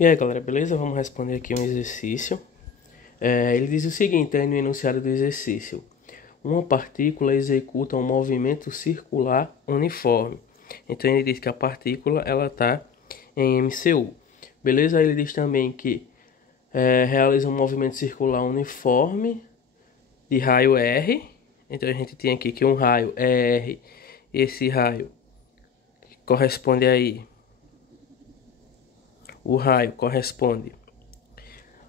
E aí galera, beleza? Vamos responder aqui um exercício. Ele diz o seguinte, aí no enunciado do exercício: uma partícula executa um movimento circular uniforme. Então ele diz que a partícula ela está em MCU. Beleza? Ele diz também que realiza um movimento circular uniforme de raio R. Então a gente tem aqui que um raio é R. Esse raio corresponde aí. O raio corresponde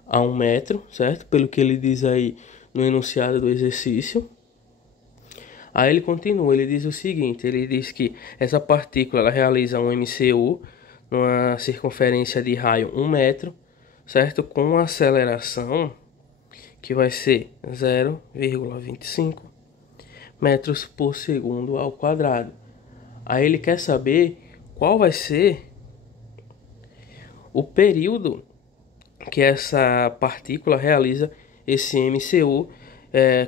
a 1 metro, certo? Pelo que ele diz aí no enunciado do exercício. Aí ele continua, ele diz o seguinte, ele diz que essa partícula ela realiza um MCU numa circunferência de raio 1 metro, certo? Com uma aceleração que vai ser 0,25 metros por segundo ao quadrado. Aí ele quer saber qual vai ser o período que essa partícula realiza esse MCU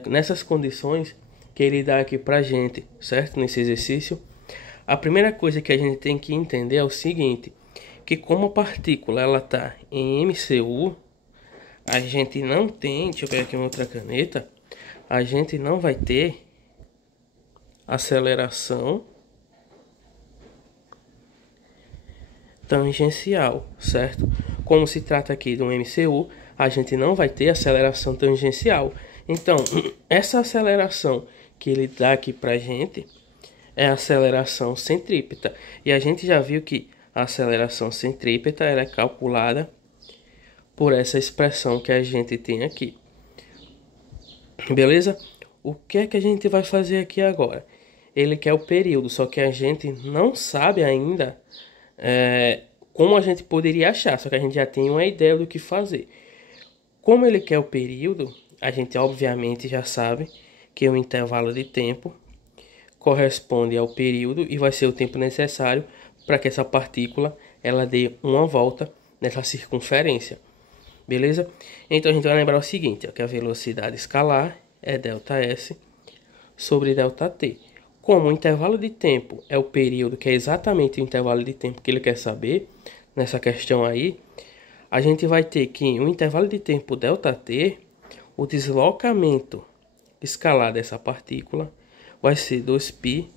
nessas condições que ele dá aqui pra gente, certo? Nesse exercício. A primeira coisa que a gente tem que entender é o seguinte, que como a partícula ela tá em MCU, a gente não tem, deixa eu pegar aqui uma outra caneta, a gente não vai ter aceleração tangencial, certo? Como se trata aqui de um MCU, a gente não vai ter aceleração tangencial. Então, essa aceleração que ele dá aqui pra gente é a aceleração centrípeta. E a gente já viu que a aceleração centrípeta ela é calculada por essa expressão que a gente tem aqui. Beleza? O que é que a gente vai fazer aqui agora? Ele quer o período, só que a gente não sabe ainda como a gente poderia achar, só que a gente já tem uma ideia do que fazer. Como ele quer o período, a gente obviamente já sabe que o intervalo de tempo corresponde ao período e vai ser o tempo necessário para que essa partícula ela dê uma volta nessa circunferência. Beleza? Então a gente vai lembrar o seguinte, ó, que a velocidade escalar é ΔS sobre ΔT. Como o intervalo de tempo é o período, que é exatamente o intervalo de tempo que ele quer saber, nessa questão aí, a gente vai ter que o intervalo de tempo ΔT, o deslocamento escalar dessa partícula, vai ser 2πr.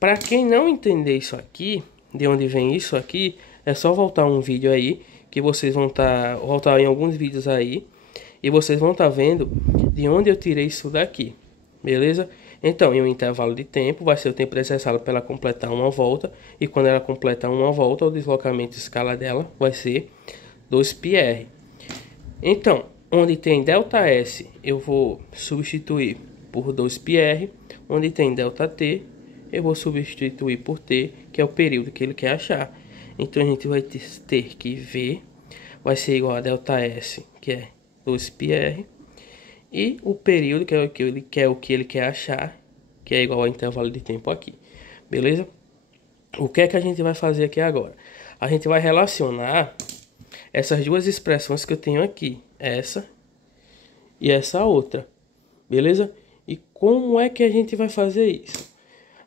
Para quem não entender isso aqui, de onde vem isso aqui, é só voltar um vídeo aí, que vocês vão voltar em alguns vídeos aí, e vocês vão estar vendo de onde eu tirei isso daqui, beleza? Então, em um intervalo de tempo, vai ser o tempo necessário para ela completar uma volta. E quando ela completar uma volta, o deslocamento escala dela vai ser 2πr. Então, onde tem ΔS, eu vou substituir por 2πr. Onde tem ΔT, eu vou substituir por t, que é o período que ele quer achar. Então, a gente vai ter que V vai ser igual a ΔS, que é 2πr. E o período, que é o que ele quer achar, que é igual ao intervalo de tempo aqui. Beleza? O que é que a gente vai fazer aqui agora? A gente vai relacionar essas duas expressões que eu tenho aqui. Essa e essa outra. Beleza? E como é que a gente vai fazer isso?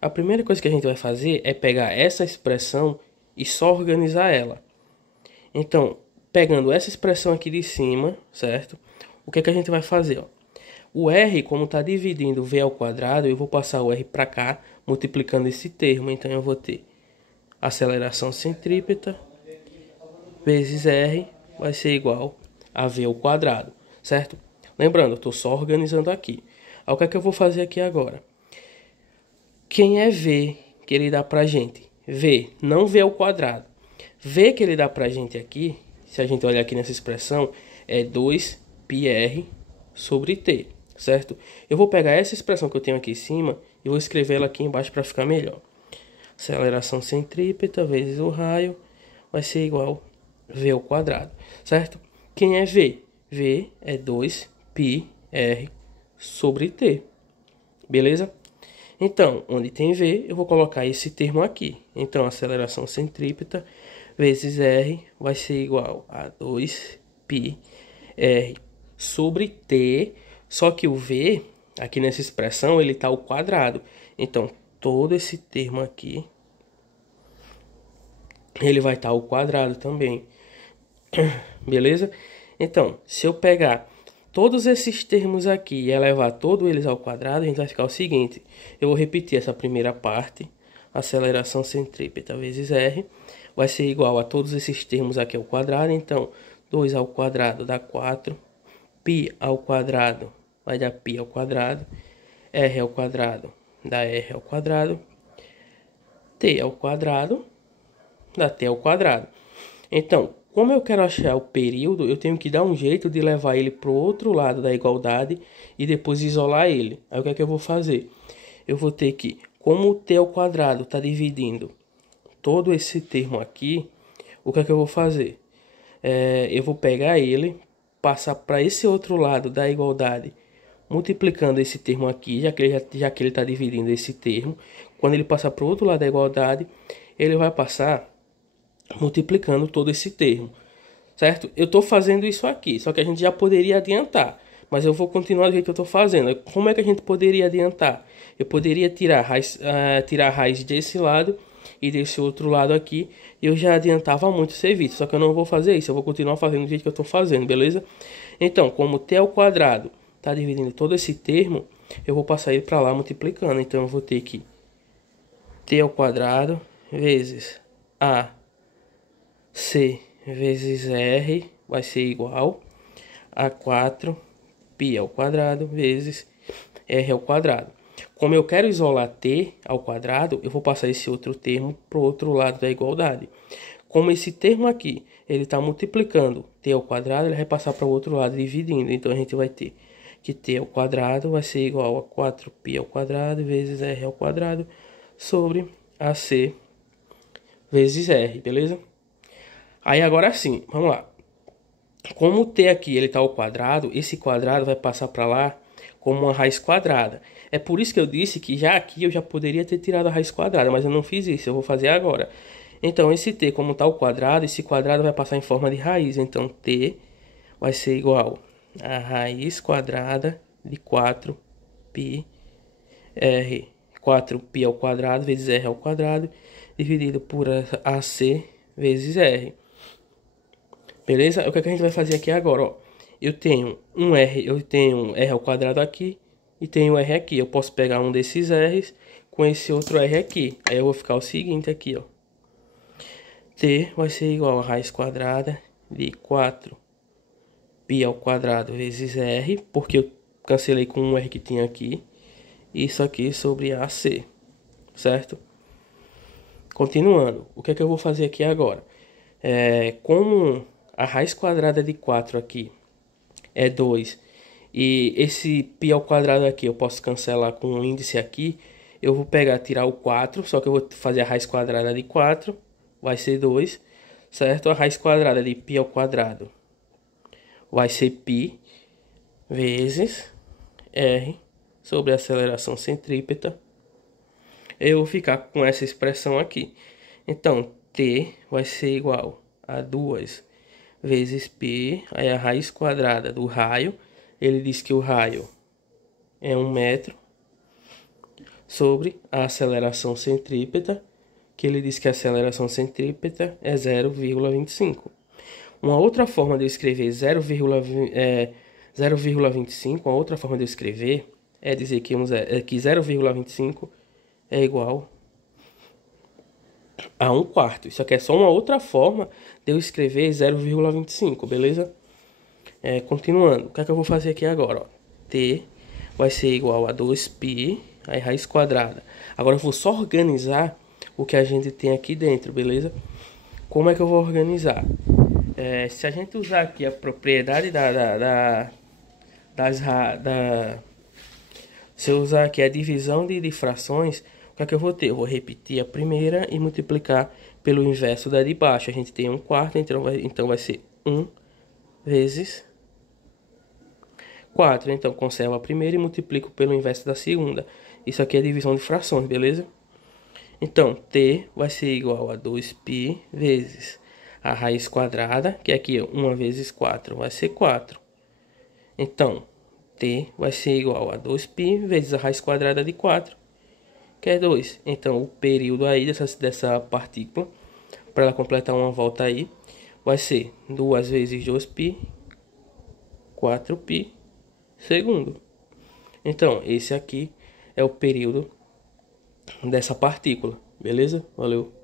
A primeira coisa que a gente vai fazer é pegar essa expressão e só organizar ela. Então, pegando essa expressão aqui de cima, certo? O que é que a gente vai fazer, ó? O R, como está dividindo V ao quadrado, eu vou passar o R para cá, multiplicando esse termo. Então, eu vou ter aceleração centrípeta vezes R vai ser igual a V ao quadrado, certo? Lembrando, eu estou só organizando aqui. Aí, o que é que eu vou fazer aqui agora? Quem é V que ele dá para a gente? V, não V ao quadrado. V que ele dá para a gente aqui, se a gente olhar aqui nessa expressão, é 2πr sobre T. Certo? Eu vou pegar essa expressão que eu tenho aqui em cima e vou escrever ela aqui embaixo para ficar melhor. Aceleração centrípeta vezes o raio vai ser igual a V ao quadrado, certo? Quem é V? V é 2πr sobre T, beleza? Então, onde tem V, eu vou colocar esse termo aqui. Então, aceleração centrípeta vezes R vai ser igual a 2πr sobre T. Só que o V, aqui nessa expressão, ele está ao quadrado. Então, todo esse termo aqui ele vai estar ao quadrado também. Beleza? Então, se eu pegar todos esses termos aqui e elevar todos eles ao quadrado, a gente vai ficar o seguinte. Eu vou repetir essa primeira parte. Aceleração centrípeta vezes R vai ser igual a todos esses termos aqui ao quadrado. Então, 2 ao quadrado dá 4. Π ao quadrado vai dar π ao quadrado. R ao quadrado dá R ao quadrado. T ao quadrado dá T ao quadrado. Então, como eu quero achar o período, eu tenho que dar um jeito de levar ele para o outro lado da igualdade e depois isolar ele. Aí o que é que eu vou fazer? Eu vou ter que, como o t ao quadrado está dividindo todo esse termo aqui, o que é que eu vou fazer? Eu vou pegar ele, passar para esse outro lado da igualdade, multiplicando esse termo aqui, já que ele está dividindo esse termo. Quando ele passar para o outro lado da igualdade, ele vai passar multiplicando todo esse termo, certo? Eu estou fazendo isso aqui, só que a gente já poderia adiantar, mas eu vou continuar do jeito que eu estou fazendo. Como é que a gente poderia adiantar? Eu poderia tirar a raiz desse lado e desse outro lado aqui, eu já adiantava muito o serviço, só que eu não vou fazer isso, eu vou continuar fazendo do jeito que eu estou fazendo, beleza? Então, como t ao quadrado está dividindo todo esse termo, eu vou passar ele para lá multiplicando, então eu vou ter que t ao quadrado vezes a C vezes R vai ser igual a 4 π ao quadrado vezes R ao quadrado. Como eu quero isolar T ao quadrado, eu vou passar esse outro termo para o outro lado da igualdade. Como esse termo aqui, ele está multiplicando T ao quadrado, ele vai passar para o outro lado dividindo. Então a gente vai ter que T ao quadrado vai ser igual a 4 π ao quadrado vezes R ao quadrado sobre AC vezes R, beleza? Aí agora sim, vamos lá. Como o t aqui ele está ao quadrado, esse quadrado vai passar para lá como uma raiz quadrada. É por isso que eu disse que já aqui eu já poderia ter tirado a raiz quadrada, mas eu não fiz isso, eu vou fazer agora. Então esse t, como está ao quadrado, esse quadrado vai passar em forma de raiz. Então t vai ser igual a raiz quadrada de 4 π r, 4 π ao quadrado vezes r ao quadrado, dividido por AC vezes r. Beleza? O que é que a gente vai fazer aqui agora, ó? Eu tenho um R ao quadrado aqui e tenho um R aqui. Eu posso pegar um desses R's com esse outro R aqui. Aí eu vou ficar o seguinte aqui, ó. T vai ser igual a raiz quadrada de 4 π ao quadrado vezes R, porque eu cancelei com um R que tinha aqui. Isso aqui sobre AC, certo? Continuando, o que é que eu vou fazer aqui agora? Como a raiz quadrada de 4 aqui é 2 e esse π ao quadrado aqui eu posso cancelar com o índice aqui, eu vou tirar o 4, só que eu vou fazer a raiz quadrada de 4, vai ser 2, certo? A raiz quadrada de π ao quadrado vai ser π vezes R sobre a aceleração centrípeta. Eu vou ficar com essa expressão aqui. Então, T vai ser igual a 2 vezes π, aí a raiz quadrada do raio, ele diz que o raio é 1 metro, sobre a aceleração centrípeta, que ele diz que a aceleração centrípeta é 0,25. Uma outra forma de eu escrever 0,25, uma outra forma de eu escrever é dizer que 0,25 é igual a 1/4. Isso aqui é só uma outra forma de eu escrever 0,25, beleza? Continuando, o que é que eu vou fazer aqui agora? Ó? T vai ser igual a 2π, aí raiz quadrada. Agora eu vou só organizar o que a gente tem aqui dentro, beleza? Como é que eu vou organizar? Se a gente usar aqui a propriedade se eu usar aqui a divisão de frações, o que é que eu vou ter? Eu vou repetir a primeira e multiplicar pelo inverso da de baixo. A gente tem 1/4, então vai ser 1 vezes 4. Então, conservo a primeira e multiplico pelo inverso da segunda. Isso aqui é divisão de frações, beleza? Então, T vai ser igual a 2π vezes a raiz quadrada, que aqui 1 vezes 4 vai ser 4. Então, T vai ser igual a 2π vezes a raiz quadrada de 4, que é 2. Então, o período aí dessa partícula para ela completar uma volta aí, vai ser 2 vezes 2π, 4π segundo. Então, esse aqui é o período dessa partícula, beleza? Valeu!